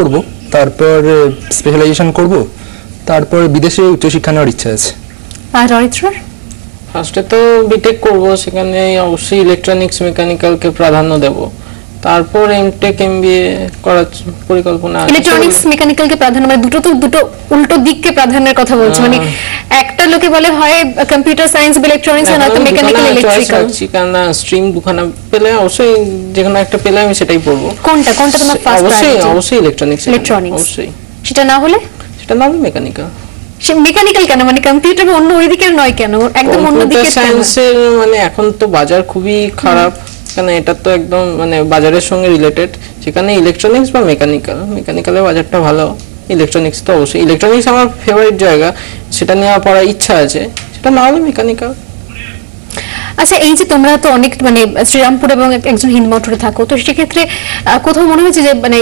করব, তারপর স্পেশালাইজেশন করব, তারপর বিদেশে উচ্চশিক্ষা নেওয়ার ইচ্ছা আছে। আর অরিত্রার? ফার্স্টে তো বিটেক করব, সেখানে অবশ্যই ইলেকট্রনিক্স মেকানিক্যালকে প্রাধান্য দেব, তারপর এমটেক এমবিএ করার পরিকল্পনা আছে। ইলেকট্রনিক্স মেকানিক্যালকে প্রাধান্য, মানে দুটো উল্টো দিককে প্রাধান্যের কথা বলছি, মানে একটা লোকে বলে হয় কম্পিউটার সায়েন্স বা ইলেকট্রনিক্স আর নয়তো মেকানিক্যাল ইলেকট্রিক্যাল। কারণ স্ট্রিম দুখানা পেলে অবশ্যই যেকোনো একটা পেলে আমি সেটাই পড়বো। কোনটা তোমার ফার্স্ট প্রায়োরিটি? অবশ্যই ইলেকট্রনিক্স। অবশ্যই। সেটা না হলে মেকানিক্যাল। সে মেকানিক্যাল কেন, মানে কম্পিউটার বা অন্য ওইদিকে নয় কেন, একদম অন্য দিকে? সায়েন্সের মানে এখন তো বাজার খুবই খারাপ, কারণ এটা তো একদম মানে বাজারের সঙ্গে রিলেটেড। সেখানে ইলেকট্রনিক্স বা মেকানিক্যালের বাজারটা ভালো, ইলেকট্রনিক্স তো অবশ্যই। ইলেকট্রনিক্স আমার ফেভারিট জায়গা, সেটা নিয়ে পড়ার ইচ্ছা আছে, সেটা না হলে মেকানিক্যাল। আচ্ছা, এই যে তোমরা তো অনেক মানে শ্রীরামপুর এবং একজন হিন্দমঠরে থাকো, তো সেক্ষেত্রে কোথাও মনে হচ্ছে যে মানে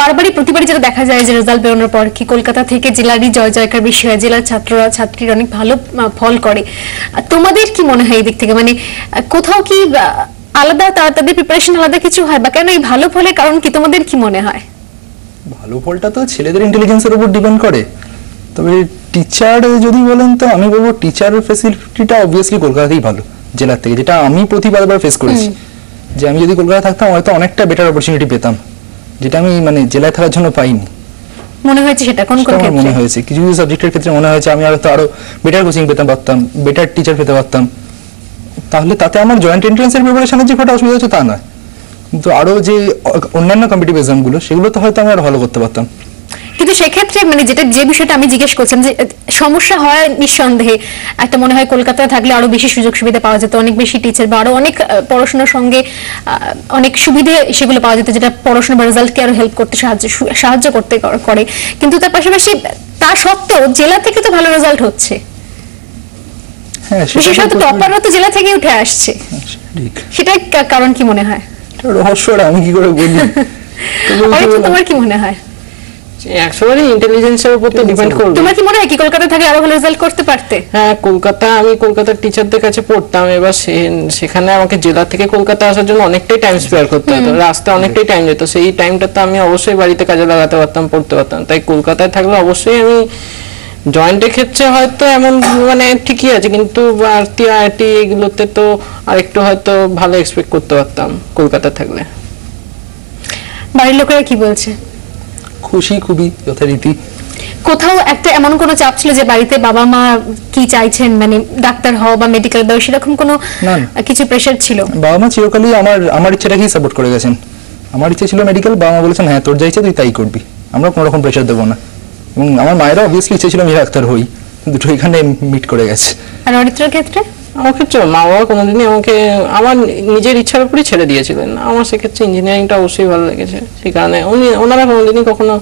বারবারই প্রতিবারই যেটা দেখা যায় যে রেজাল্ট বেরোনোর পর কি কলকাতা থেকে জেলারই জয় জয়কার বেশি হয়, জেলার ছাত্রীরা অনেক ভালো ফল করে। তোমাদের কি মনে হয় এই দিক থেকে, মানে কোথাও কি আলাদা তাদের প্রিপারেশন আলাদা কিছু হয়, বা কেন এই ভালো ফলের কারণ কি তোমাদের কি মনে হয়? ভালো ফলটা তো ছেলেদের ইন্টেলিজেন্সের উপর ডিপেন্ড করে, তবে টিচার যদি বলেন তো আমি বলবো টিচার ফ্যাসিলিটিটা অবভিয়াসলি কলকাতাতেই ভালো জেলার থেকে, যেটা আমি প্রতিবার ফেস করেছি। যে আমি যদি কলকাতা থাকতাম হয়তো অনেকটা বেটার অপরচুনিটি পেতাম, যেটা আমি মানে জেলায় থাকার জন্য পাইনি। মনে হয়েছে সেটা কোন কোন ক্ষেত্রে? মনে হয়েছে কিছু কিছু সাবজেক্টের ক্ষেত্রে মনে হয়েছে আমি হয়তো আরো বেটার কোচিং পেতে পারতাম, বেটার টিচার পেতে পারতাম, তাহলে তাতে আমার জয়েন্ট এন্ট্রান্সের প্রিপারেশনের যে কটা অসুবিধা হচ্ছে তা নয়, কিন্তু আরো যে অন্যান্য কম্পিটিটিভ এক্সামগুলো সেগুলো তো হয়তো আমি আরো ভালো করতে পারতাম। কিন্তু সেক্ষেত্রে মানে যে বিষয়টা আমি জিজ্ঞেস করছিলাম যে সমস্যা হয় নিঃসন্দেহে, একটা মনে হয় কলকাতায় থাকলে আরো বেশি সুযোগ সুবিধা পাওয়া যেত, অনেক বেশি টিচার বা আরো অনেক পড়াশোনার সঙ্গে অনেক সুবিধে সেগুলো পাওয়া যেত, যেটা পড়াশোনা বা রেজাল্টকে আরো হেল্প করতে সাহায্য করতে করে। কিন্তু তার পাশাপাশি তা সত্ত্বেও জেলা থেকে তো ভালো রেজাল্ট হচ্ছে, বিশেষত টপাররা তো জেলা থেকে উঠে আসছে, সেটার কারণ কি মনে হয়? রহস্যটা আমি কি করে বলি? তোমার কি মনে হয়? 100% ইন্টেলিজেন্সের উপর তো ডিপেন্ড করবে। তোমার কি মনে হয় কি কলকাতা থেকে আরো ভালো রেজাল্ট করতে পারতে? হ্যাঁ, আমি কলকাতার টিচারদের কাছে পড়তাম, এবার সেখানে আমাকে জেলা থেকে কলকাতা আসার জন্য অনেকটাই টাইম স্পেয়ার করতে হতো, রাস্তায় অনেকটাই টাইম যেত, সেই টাইমটা তো আমি অবশ্যই বাড়িতে কাজে লাগাতে পারতাম, পড়তে পারতাম। তাই কলকাতায় থাকলে অবশ্যই আমি জয়েন্টের ক্ষেত্রে হয়তো এমন মানে ঠিকই আছে, কিন্তু আরটি আইআইটি এগুলোতে তো আরেকটু হয়তো ভালো এক্সপেক্ট করতে পারতাম কলকাতা থাকলে। বাড়ির লোকেরা কি বলছে? খুশি, খুবই যথারীতি। কোথাও একটা এমন কোনো চাপ ছিল যে বাড়িতে বাবা মা কি চাইছেন, মানে ডাক্তার হও বা মেডিকেল দাও, সেরকম কোনো কিছু প্রেসার ছিল? বাবা মা চিরকালই আমার ইচ্ছাটাকেই সাপোর্ট করে গেছেন। আমার ইচ্ছে ছিল মেডিকেল, বাবা মা বলেছেন হ্যাঁ তোর যা ইচ্ছে তুই তাই করবি, আমরা কোনো রকম প্রেসার দেবো না। এবং আমার মায়েরও অবভিয়াসলি ইচ্ছে ছিল আমি ডাক্তার হই, দুটো এখানে মিট করে গেছে। আর অরিত্রার ক্ষেত্রে? আমার ক্ষেত্রে মা বাবা কোনোদিনই আমাকে আমার নিজের ইচ্ছার উপরই ছেড়ে দিয়েছিলেন। আমার সেক্ষেত্রে ইঞ্জিনিয়ারিংটা অবশ্যই ভালো লেগেছে, সেই কারণে ওনারা কোনোদিনই কখনো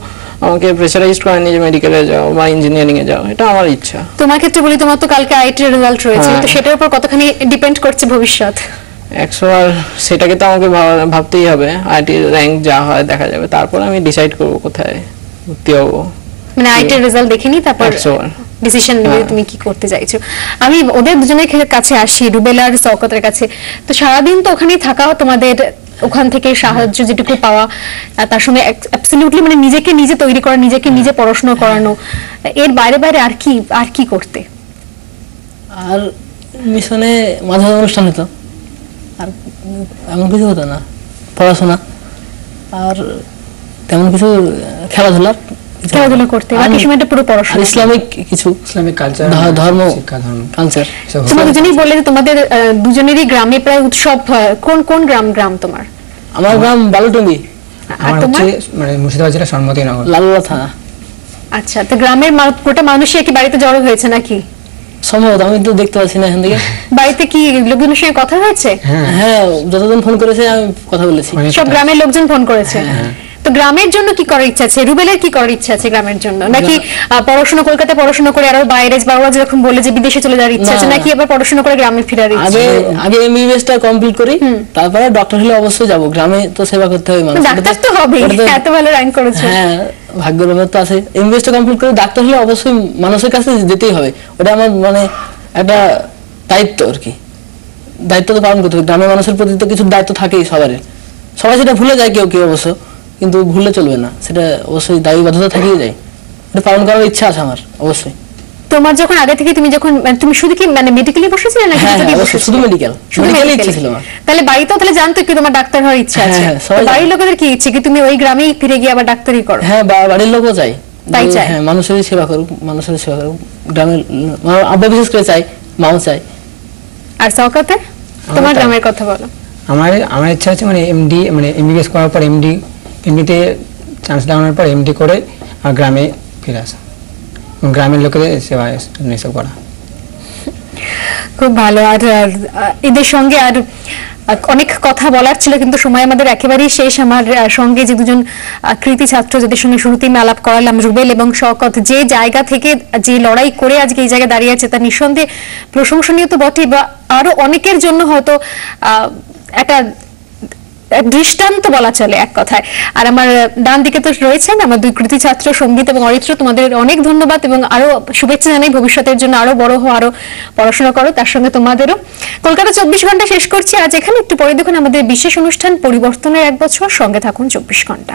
আমাকে প্রেসারাইজড করেনি যে মেডিকেলে যাও বা ইঞ্জিনিয়ারিং এ যাও, এটা আমার ইচ্ছা। তোমার ক্ষেত্রে বলি, তোমার তো কালকে আইআইটি রেজাল্ট রয়েছে, তো সেটার উপর কতখানি ডিপেন্ড করছে ভবিষ্যৎ? 100 আর সেটাকে তো আমাকে ভাবতেই হবে, আইআইটি র্যাঙ্ক যা হয় দেখা যাবে, তারপর আমি ডিসাইড করব কোথায় ভর্তি হব। মানে আইআইটি রেজাল্ট দেখেনি তারপর ডিসিশন নেবে তুমি কি করতে চাইছো। আমি ওদের দুজনের কাছে আসি, রুবেল আর শওকতের কাছে। তো সারাদিন তো ওখানেই থাকা, তোমাদের ওখান থেকে সাহায্য যেটুকু পাওয়া, তার সঙ্গে অ্যাবসলিউটলি মানে নিজেকে নিজে তৈরি করা, নিজেকে নিজে পড়াশোনা করানো, এর বাইরে আর কি করতে? আর মিশনে মাঝে অনুষ্ঠান হতো, আর এমন কিছু হতো না, পড়াশোনা আর তেমন কিছু, খেলাধুলা করতে, বাকি সময়টা পুরো পড়াশোনা, ইসলামিক কিছু, ইসলামিক কালচার, ধর্ম কালচার। তোমরা দুজনেই বললে যে তোমাদের দুজনেরই গ্রামে প্রায় উৎসব। কোন গ্রাম তোমার? আমার গ্রাম বালুটুঙ্গি। আর তোমার? মানে মুর্শিদাবাদ জেলা সন্মতিনগর, লালুয়া থানা। আচ্ছা, তো গ্রামের গোটা মানুষই কি বাড়িতে জড়ো হয়েছে নাকি? সম্ভবত, আমি তো দেখতে পাচ্ছি না এখান থেকে। বাড়িতে কি লোকজনের সঙ্গে কথা হয়েছে? হ্যাঁ, যতজন ফোন করেছে আমি কথা বলেছি, সব গ্রামের লোকজন ফোন করেছে। তো গ্রামের জন্য কি করার ইচ্ছা আছে? রুবেলের কি করার ইচ্ছা আছে গ্রামের জন্য? নাকি পড়াশোনা কলকাতায় পড়াশোনা করে আরো বাইরে, বাবা যখন বলে যে বিদেশে চলে যাওয়ার ইচ্ছা আছে, নাকি আবার পড়াশোনা করে গ্রামে ফেরার ইচ্ছা? আগে এমবিবিএসটা কমপ্লিট করি, তারপরে ডক্টর হলে অবশ্যই যাব, গ্রামে তো সেবা করতে হবে মানুষ। ডাক্তার তো হবে, এত ভালো র্যাঙ্ক করেছো। হ্যাঁ, ভাগ্যের ব্যাপার তো আছে। এমবিবিএসটা কমপ্লিট করে ডাক্তার হলে অবশ্যই মানুষের কাছে যেতেই হবে, ওটা আমার মানে একটা দায়িত্ব আর কি, দায়িত্ব তো পালন করতে হবে। গ্রামের মানুষের প্রতি তো কিছু দায়িত্ব থাকেই সবারই, সবাই সেটা ভুলে যায় কেউ কেউ অবশ্য, কিন্তু ভুললে চলবে না, সেটা অবশ্যই দায়বদ্ধতা থাকিয়ে যায়, এটা পালন করার ইচ্ছা আছে আমার অবশ্যই। তোমার যখন আগে থেকে তুমি যখন তুমি শুধু কি মানে মেডিকেলি বসেছিলে নাকি হ্যাঁ, যেটাতেই অবশ্যই, বসেছিলে? শুধু মেডিকেল ইচ্ছা ছিল আমার। তাহলে বাড়িতেও তাহলে জানতো কি তোমার ডাক্তার হওয়ার ইচ্ছা আছে? হ্যাঁ, সবাই তো বাড়ির লোকেদের কি ইচ্ছে কি তুমি ওই গ্রামেই ফিরে গিয়ে আবার ডাক্তারি করো? হ্যাঁ, বাড়ির লোকও চাই, তাই চায়? হ্যাঁ, মানুষের সেবা করুক, মানুষের সেবা করুক, গ্রামের আব্বা বিশেষ করে চাই, মাও চাই। আর সওকাতে তোমার তাই। গ্রামের কথা বলো। আমার ইচ্ছা আছে মানে এমডি মানে এমবিবিএস করার পর এমডিতে চান্স লাগানোর পর এমডি করে আর গ্রামে ফিরে আসা, গ্রামের লোকেদের সেবা এসব করা। খুব ভালো। আর এদের সঙ্গে আর অনেক কথা বলার ছিল কিন্তু সময় আমাদের একেবারেই শেষ। আমার সঙ্গে যে দুজন কৃতি ছাত্র যাদের সঙ্গে শুরুতেই আমি আলাপ করালাম, রুবেল এবং শওকত, যে জায়গা থেকে যে লড়াই করে আজকে এই জায়গায় দাঁড়িয়ে আছে তা নিঃসন্দেহে প্রশংসনীয় তো বটেই, বা আরো অনেকের জন্য হয়তো একটা দৃষ্টান্ত বলা চলে এক কথায়। আর আমার ডান দিকে তো রয়েছেন আমার দুই কৃতি ছাত্র সঙ্গীত এবং অরিত্র, তোমাদের অনেক ধন্যবাদ এবং আরো শুভেচ্ছা জানাই ভবিষ্যতের জন্য, আরো বড় হও, আরো পড়াশোনা করো, তার সঙ্গে তোমাদেরও। কলকাতা 24 ঘন্টা শেষ করছি আজ এখানে। একটু পরে দেখুন আমাদের বিশেষ অনুষ্ঠান পরিবর্তনের 1 বছর। সঙ্গে থাকুন 24 ঘন্টা।